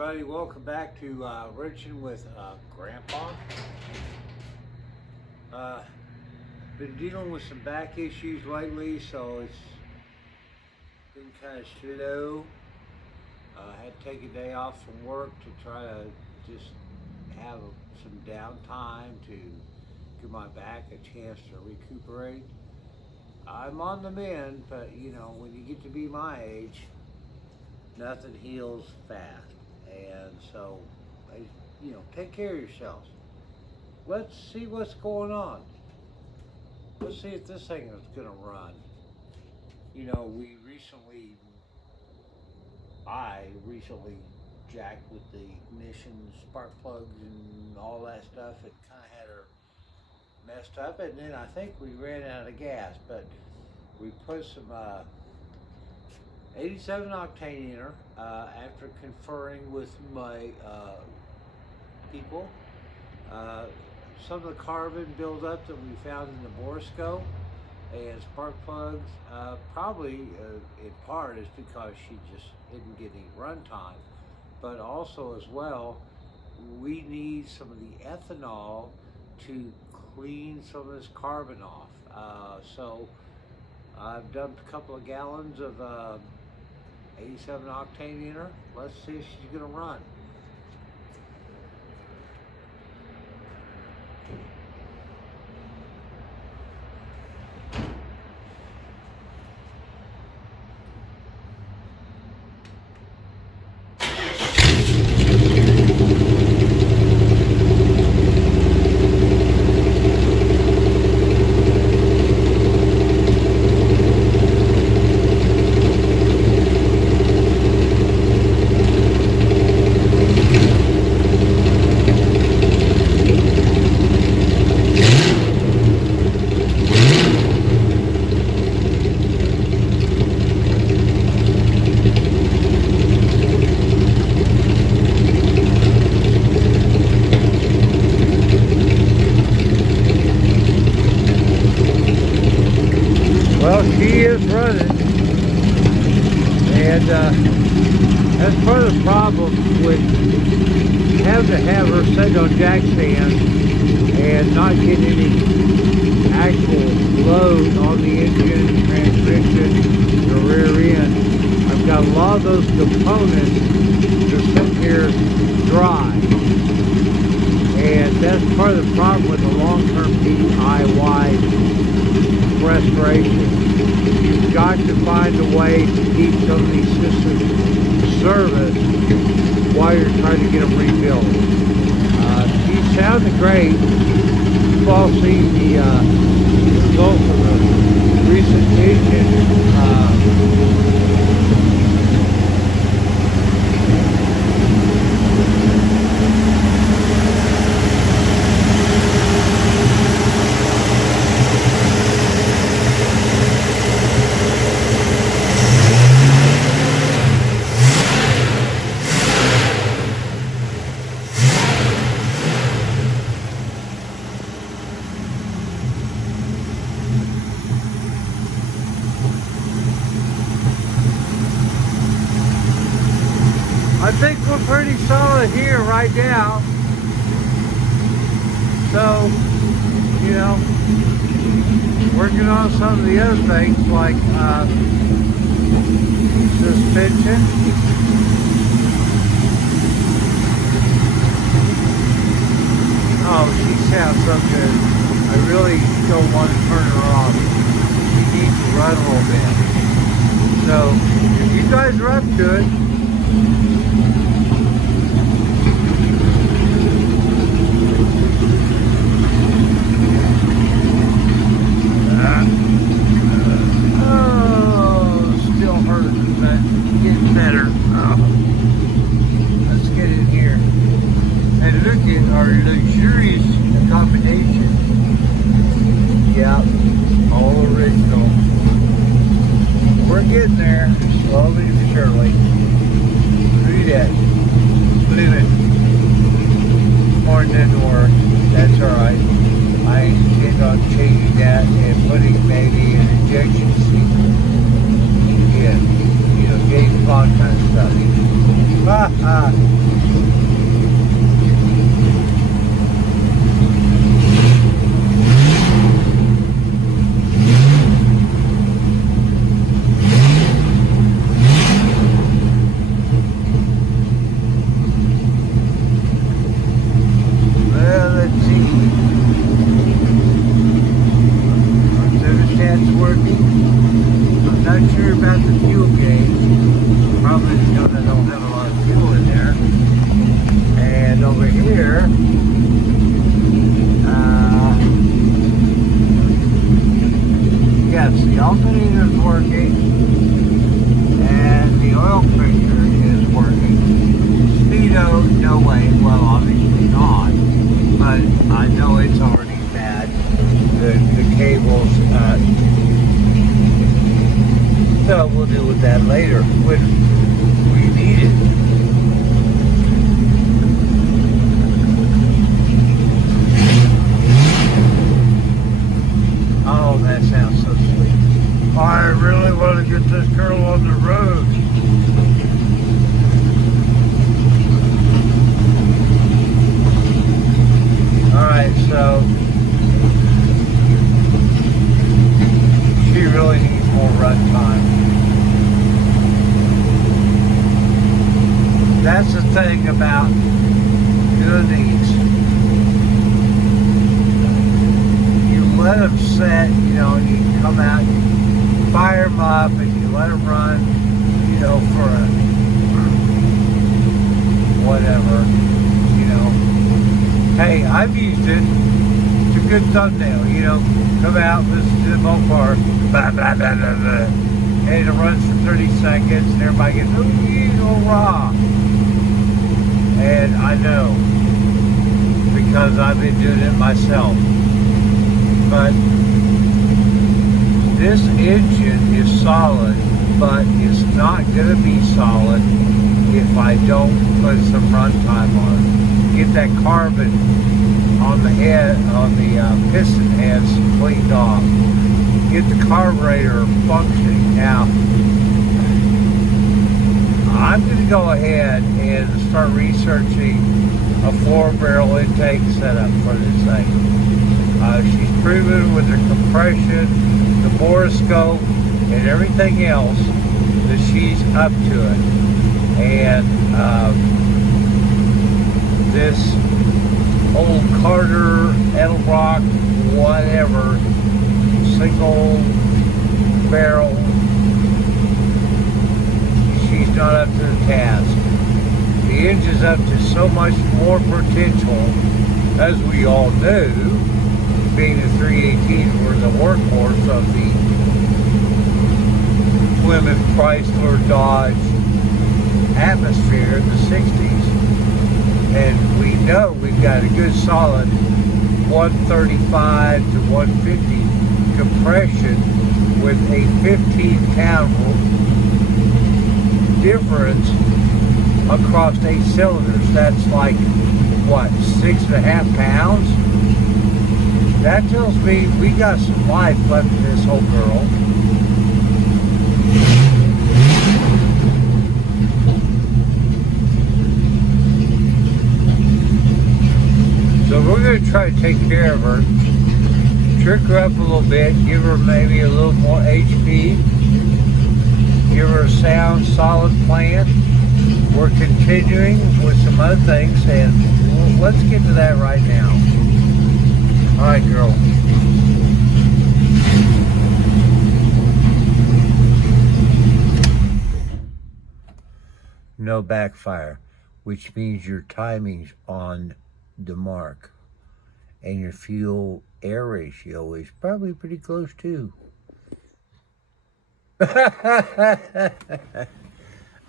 everybody, welcome back to Wrenching with Grandpa. Been dealing with some back issues lately, so it's been kind of slow. I had to take a day off from work to try to just have some downtime to give my back a chance to recuperate. I'm on the mend, but you know, when you get to be my age, nothing heals fast. And so, take care of yourselves. Let's see what's going on. Let's see if this thing is gonna run. You know, I recently jacked with the ignition spark plugs and all that stuff. It kind of had her messed up, and then I think we ran out of gas, but we put some 87 octane in her after conferring with my people. Some of the carbon buildup that we found in the borescope and spark plugs, probably in part is because she just didn't get any run time, but also as well, we need some of the ethanol to clean some of this carbon off. So I've dumped a couple of gallons of 87 octane in her. Let's see if she's gonna run. Well, she is running, and that's part of the problem with having to have her set on jack stand and not getting any actual load on the engine, transmission, the rear end. I've got a lot of those components just sitting here dry, and that's part of the problem with the long-term DIY restoration. You've got to find a way to keep some of these systems serviced while you're trying to get them rebuilt. She sounded great. You've all seen the results of the recent engine. I think we're pretty solid here right now. So, you know, working on some of the other things like suspension. Oh, she sounds so good. I really don't want to turn her off. She needs to run a little bit. So, if you guys are up to it, our luxurious combination. Yeah, all original. We're getting there, slowly but surely. Look at that. Fluid. More than work. That's alright. I intend on changing that and putting maybe an injection seat. Yeah, you know, James Bond kind of stuff. Ha ha. not sure about the fuel gauge. Probably because I don't have a lot of fuel in there. And over here, yes, the alternator is working, and the oil pressure is working. Speedo, no way. Well, obviously not, but I know it's already bad. The cables. So we'll deal with that later when we need it. Oh, that sounds so sweet. I really want to get this girl on the road. Alright, so she really needs more run time. That's the thing about doing these. You let them set, you know, and you come out, you fire them up, and you let them run, you know, for a whatever, you know. Hey, I've used it. It's a good thumbnail, you know. Come out, listen to the Mopar, blah, blah, blah, blah, blah. And it runs for 30 seconds, and everybody gets, oh, yeah, raw. And I know, because I've been doing it myself. But this engine is solid, but it's not going to be solid if I don't put some runtime on it. Get that carbon on the head, on the piston heads cleaned off. Get the carburetor functioning. Now, I'm going to go ahead and start researching a 4-barrel intake setup for this thing. She's proven with her compression, the borescope, and everything else that she's up to it. And this old Carter, Edelbrock, whatever, single barrel, she's not up to the task. The engine's up to so much more potential, as we all knew, being the 318 were the workhorse of the Plymouth, Chrysler, Dodge atmosphere in the 60s. And we know we've got a good solid 135 to 150 compression with a 15-pound difference across 8 cylinders. That's like, what, 6.5 pounds? That tells me we got some life left in this whole girl. So we're going to try to take care of her, trick her up a little bit, give her maybe a little more HP, give her a sound, solid plan. We're continuing with some other things, and let's get to that right now. All right, girl. No backfire, which means your timing's on the mark, and your fuel air ratio is probably pretty close too.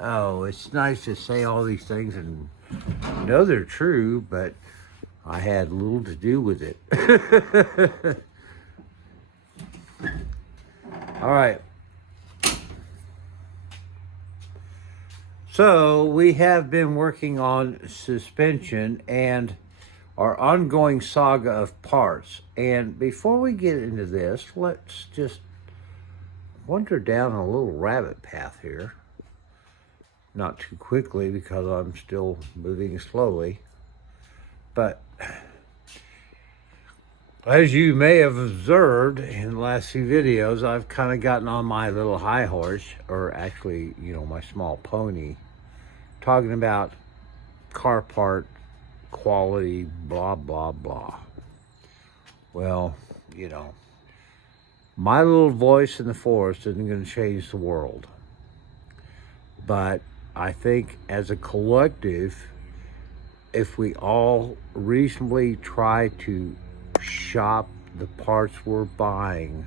Oh, it's nice to say all these things and know they're true, but I had little to do with it. All right. So we have been working on suspension and our ongoing saga of parts. And before we get into this, let's just wander down a little rabbit path here. Not too quickly because I'm still moving slowly. But as you may have observed in the last few videos, I've kind of gotten on my little high horse, or actually, you know, my small pony, talking about car part quality, blah, blah, blah. Well, you know, my little voice in the forest isn't going to change the world. But I think as a collective, if we all reasonably try to shop the parts we're buying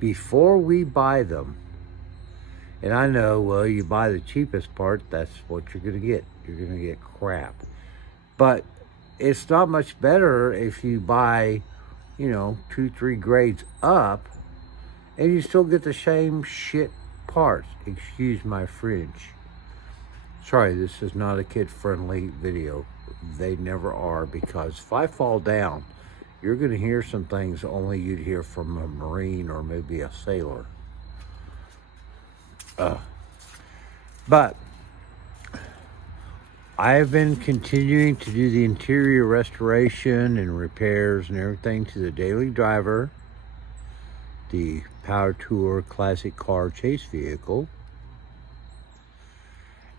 before we buy them, and I know, well, you buy the cheapest part, that's what you're going to get. You're going to get crap. But it's not much better if you buy, 2-3 grades up and you still get the same shit parts. Excuse my French. Sorry, this is not a kid-friendly video. They never are, because if I fall down, you're going to hear some things only you'd hear from a Marine or maybe a sailor. But I've been continuing to do the interior restoration and repairs and everything to the Daily Driver, the Power Tour classic car chase vehicle.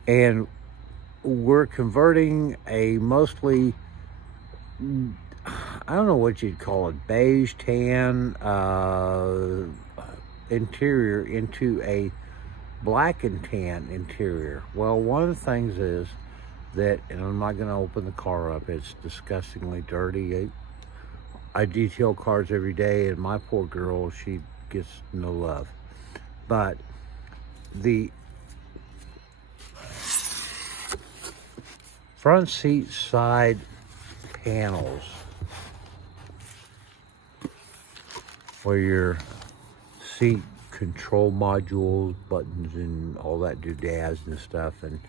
And we're converting a mostly, I don't know what you'd call it, beige tan interior into a black and tan interior. Well, one of the things is that, and I'm not going to open the car up, it's disgustingly dirty. I detail cars every day, and my poor girl, she gets no love. But the front seat side panels, where your seat control modules, buttons, and all that doodads and stuff, and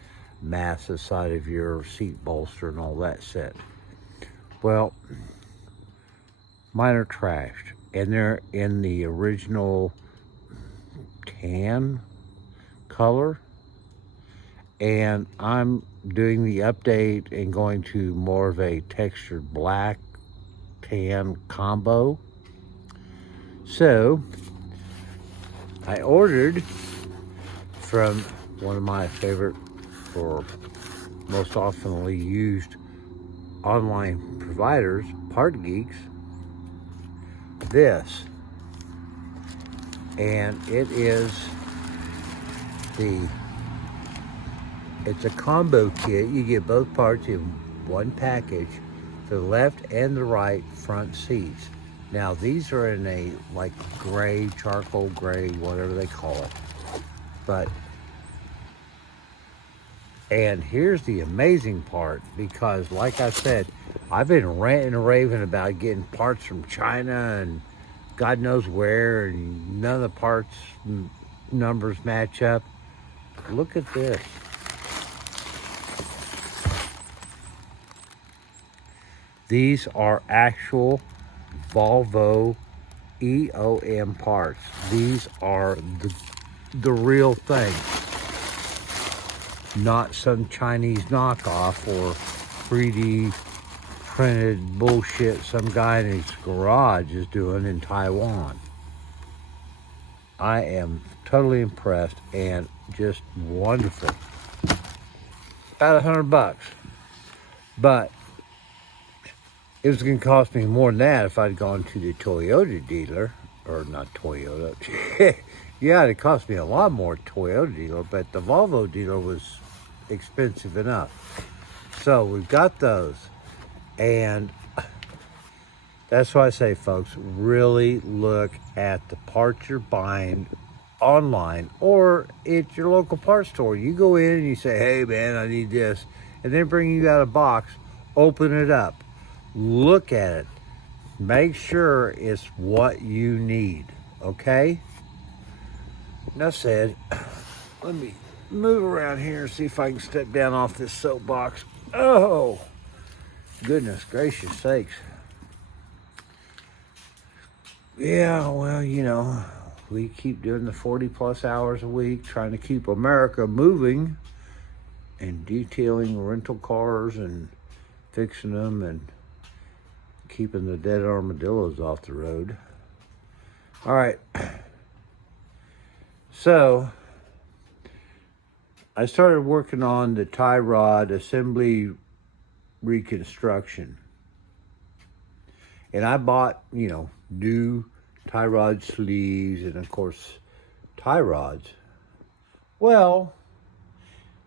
mats the side of your seat bolster and all that set. Well, mine are trashed, and they're in the original tan color, and I'm doing the update and going to more of a textured black tan combo. So I ordered from one of my favorite, or most oftenly used online providers, Part Geeks, this. And it's a combo kit. You get both parts in one package for the left and the right front seats. Now these are in a like gray, charcoal gray, whatever they call it. And here's the amazing part, because like I said, I've been ranting and raving about getting parts from China and God knows where, and none of the parts numbers match up. Look at this. These are actual Volvo EOM parts. These are the real thing, not some Chinese knockoff or 3D printed bullshit some guy in his garage is doing in Taiwan. I am totally impressed and just wonderful. About $100, but it was going to cost me more than that if I'd gone to the Toyota dealer, or not Toyota. Yeah, it cost me a lot more Toyota dealer, but the Volvo dealer was expensive enough. So we've got those, and that's why I say, folks, really look at the parts you're buying online or at your local parts store. You go in and you say, hey man, I need this, and they bring you out a box, open it up, look at it, make sure it's what you need, okay? Enough said. Let me move around here and see if I can step down off this soapbox. Oh, goodness gracious sakes. Yeah, well, we keep doing the 40 plus hours a week trying to keep America moving and detailing rental cars and fixing them and keeping the dead armadillos off the road. All right. So I started working on the tie rod assembly reconstruction. And I bought, new tie rod sleeves, and of course tie rods. Well,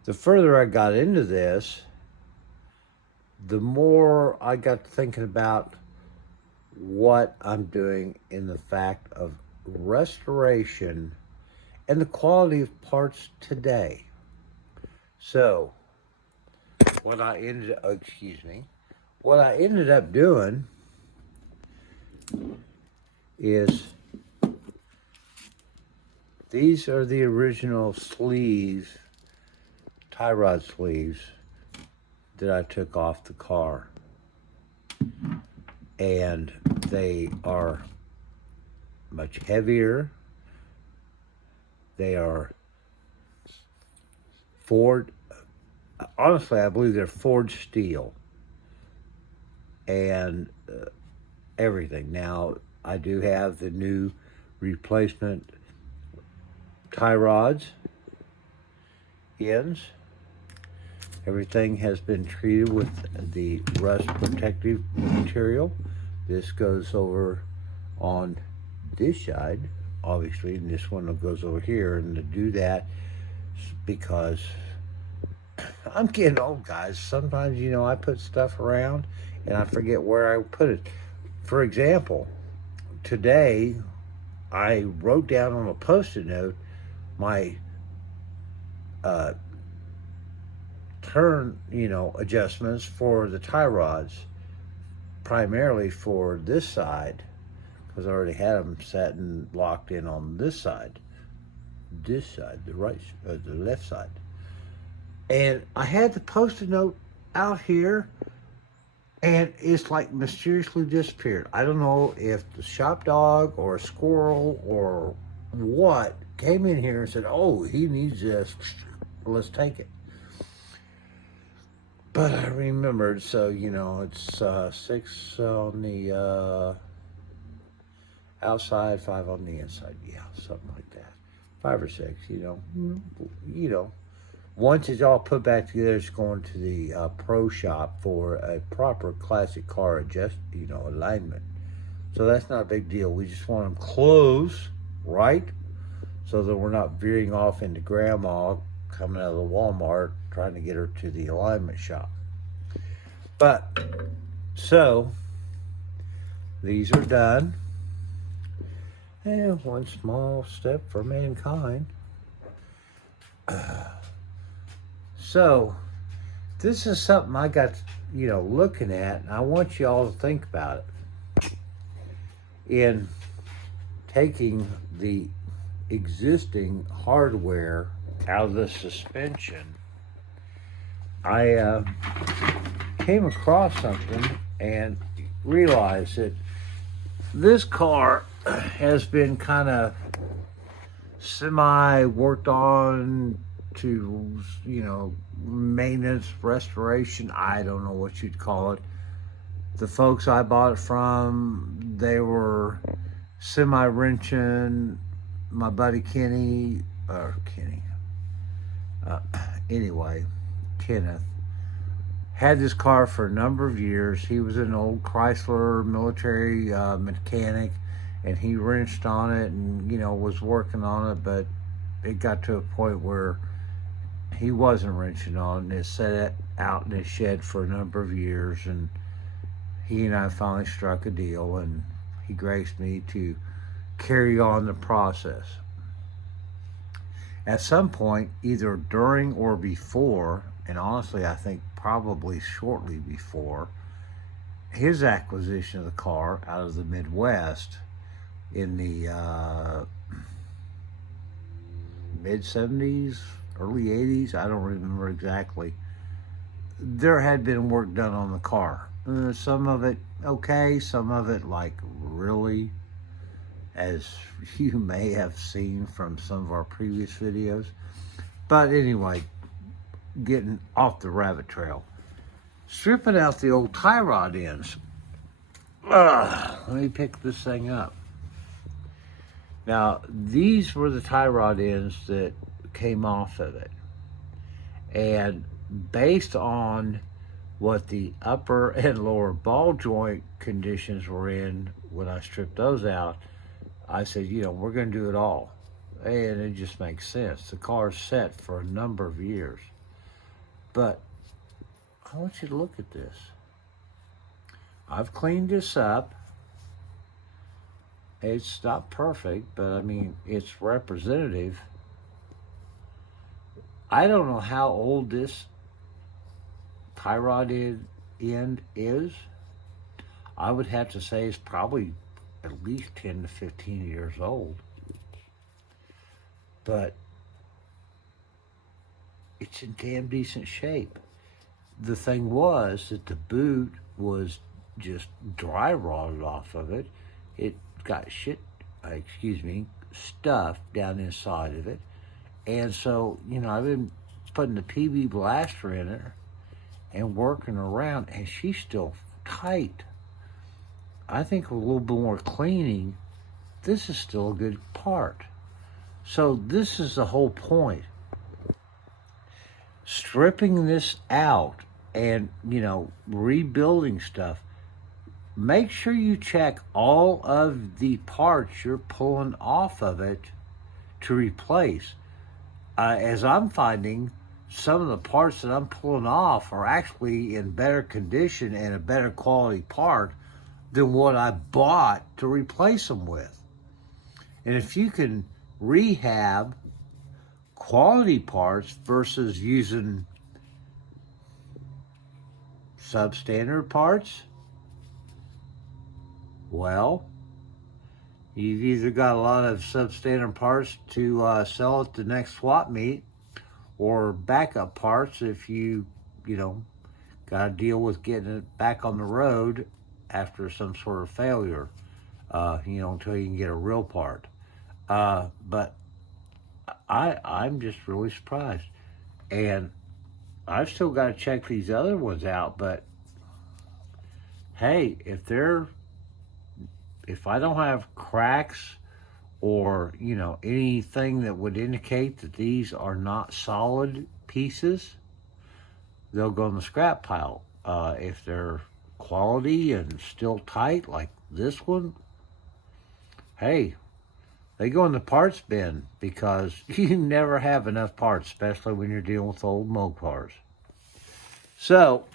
the further I got into this, the more I got thinking about what I'm doing in the fact of restoration and the quality of parts today. So, what I ended up doing is these are the original sleeves, tie rod sleeves that I took off the car. And they are much heavier. They are Ford, honestly, I believe they're forged steel and everything. Now, I do have the new replacement tie rods, ends. Everything has been treated with the rust protective material. This goes over on this side, obviously, and this one goes over here. And to do that, because I'm getting old, guys. Sometimes, you know, I put stuff around and I forget where I put it. For example, today I wrote down on a Post-it note my turn, you know, adjustments for the tie rods, primarily for this side, because I already had them set and locked in on this side, the right, the left side. And I had the Post-it note out here, and it's like mysteriously disappeared. I don't know if the shop dog or a squirrel or what came in here and said, oh, he needs this, let's take it. But I remembered, so, you know, it's 6 on the outside, 5 on the inside. Yeah, something like that. 5 or 6, you know. Once it's all put back together, it's going to the pro shop for a proper classic car alignment. So that's not a big deal. We just want them close, right? So that we're not veering off into grandma coming out of the Walmart trying to get her to the alignment shop. But, so, these are done. And one small step for mankind. So, this is something I got, you know, looking at, and I want you all to think about it. In taking the existing hardware out of the suspension, I came across something and realized that this car has been kind of semi worked on to, you know, maintenance, restoration, I don't know what you'd call it. The folks I bought it from, they were semi wrenching. My buddy Kenneth, had this car for a number of years. He was an old Chrysler military mechanic, and he wrenched on it and, you know, was working on it, but it got to a point where he wasn't wrenching on it. It sat out in his shed for a number of years, and he and I finally struck a deal, and he graced me to carry on the process. At some point, either during or before, and honestly I think probably shortly before, his acquisition of the car out of the Midwest in the mid-70s, early 80s, I don't remember exactly, there had been work done on the car. Some of it okay, some of it like really, as you may have seen from some of our previous videos. But anyway, getting off the rabbit trail. Stripping out the old tie rod ends. Let me pick this thing up. Now, these were the tie rod ends that came off of it. And based on what the upper and lower ball joint conditions were in when I stripped those out, I said, you know, we're going to do it all. And it just makes sense. The car's set for a number of years. But I want you to look at this. I've cleaned this up. It's not perfect, but I mean, it's representative. I don't know how old this tie rod end is. I would have to say it's probably at least 10 to 15 years old. But it's in damn decent shape. The thing was that the boot was just dry rotted off of it. It got stuff down inside of it. And so, you know, I've been putting the PB blaster in it and working around, and she's still tight. I think with a little bit more cleaning, this is still a good part. So this is the whole point. Stripping this out and, you know, rebuilding stuff, make sure you check all of the parts you're pulling off of it to replace. As I'm finding, some of the parts that I'm pulling off are actually in better condition and a better quality part than what I bought to replace them with. And if you can rehab quality parts versus using substandard parts, well, you've either got a lot of substandard parts to sell at the next swap meet, or backup parts if you know, got to deal with getting it back on the road after some sort of failure, you know, until you can get a real part. But I'm just really surprised. And I've still got to check these other ones out, but hey, if I don't have cracks or, you know, anything that would indicate that these are not solid pieces, they'll go in the scrap pile. If they're quality and still tight like this one, hey, they go in the parts bin, because you never have enough parts, especially when you're dealing with old Mopars. So,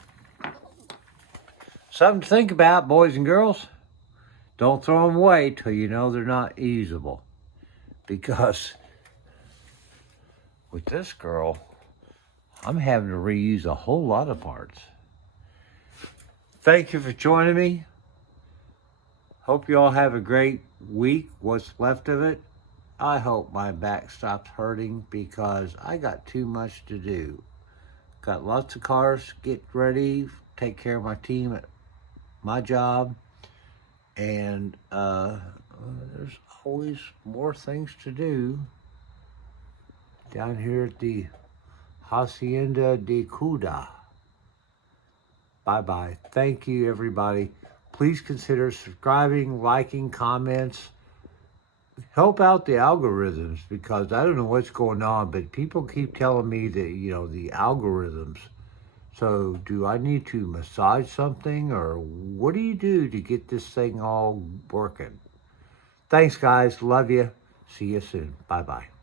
something to think about, boys and girls. Don't throw them away till you know they're not usable. Because with this girl, I'm having to reuse a whole lot of parts. Thank you for joining me. Hope you all have a great week, what's left of it. I hope my back stops hurting, because I got too much to do. Got lots of cars, get ready, take care of my team at my job. And there's always more things to do down here at the Hacienda de Cuda. Bye-bye. Thank you, everybody. Please consider subscribing, liking, comments. Help out the algorithms, because I don't know what's going on, but people keep telling me that, you know, the algorithms. So do I need to massage something, or what do you do to get this thing all working? Thanks, guys. Love you. See you soon. Bye-bye.